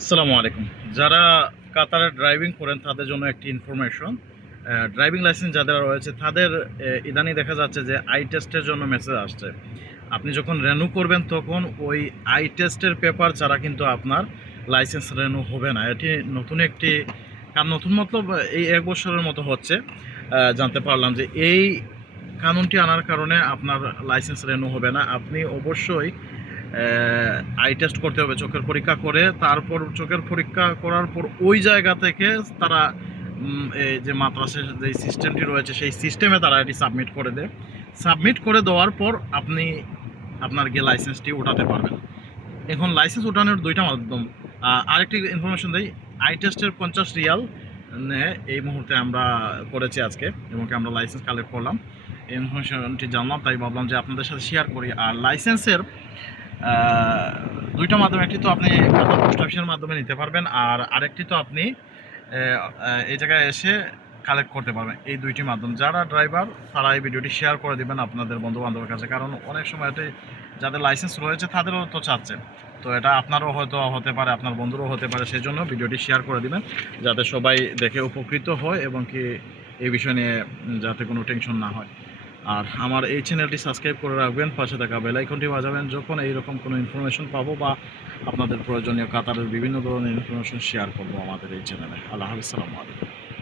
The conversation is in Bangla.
আসসালামু আলাইকুম। যারা কাতারে ড্রাইভিং করেন তাদের জন্য একটি ইনফরমেশন। ড্রাইভিং লাইসেন্স যাদের রয়েছে তাদের ইদানিং দেখা যাচ্ছে যে আই টেস্টের জন্য মেসেজ আসছে। আপনি যখন রেনু করবেন তখন ওই আই টেস্টের পেপার ছাড়া কিন্তু আপনার লাইসেন্স রেনু হবে না। এটি নতুন একটি নতুন মতলব এই ১ বছরের মতো হচ্ছে। জানতে পারলাম যে এই কানুনটি আনার কারণে আপনার লাইসেন্স রেনু হবে না। আপনি অবশ্যই আই টেস্ট করতে হবে, চোখের পরীক্ষা করে তারপর চোখের পরীক্ষা করার পর ওই জায়গা থেকে তারা এই যে মাদ্রাসার যে সিস্টেমটি রয়েছে সেই সিস্টেমে তারা এটি সাবমিট করে দেয়। সাবমিট করে দেওয়ার পর আপনি আপনার গিয়ে লাইসেন্সটি ওঠাতে পারবেন। এখন লাইসেন্স ওঠানোর ২টা মাধ্যম। আরেকটি ইনফরমেশন দেই, আই টেস্টের ৫০ রিয়াল নেয় এই মুহূর্তে আমরা করেছি আজকে এবং আমরা লাইসেন্স কালেক্ট করলাম। এই ইনফরমেশনটি জানলাম তাই ভাবলাম যে আপনাদের সাথে শেয়ার করি। আর লাইসেন্সের ২টা মাধ্যম, একটি তো আপনি পোস্ট অফিসের মাধ্যমে নিতে পারবেন আর আরেকটি তো আপনি এই জায়গায় এসে কালেক্ট করতে পারবেন। এই ২টি মাধ্যম। যারা ড্রাইভার তারা এই ভিডিওটি শেয়ার করে দেবেন আপনাদের বন্ধুবান্ধবের কাছে, কারণ অনেক সময় এটি যাদের লাইসেন্স রয়েছে তাদেরও তো চাচ্ছে, তো এটা আপনারও হয়তো হতে পারে, আপনার বন্ধুরও হতে পারে, সেই জন্য ভিডিওটি শেয়ার করে দিবেন যাতে সবাই দেখে উপকৃত হয় এবং কি এই বিষয় নিয়ে যাতে কোনো টেনশন না হয়। আর আমার এই চ্যানেলটি সাবস্ক্রাইব করে রাখবেন, পাশে থাকা বেল আইকনটি বাজাবেন যখন এইরকম কোনো ইনফরমেশন পাবো বা আপনাদের প্রয়োজনীয় কাতারের বিভিন্ন ধরনের ইনফরমেশন শেয়ার করবো আমাদের এই চ্যানেলে। আল্লাহ হাফিজ, আসসালামু আলাইকুম।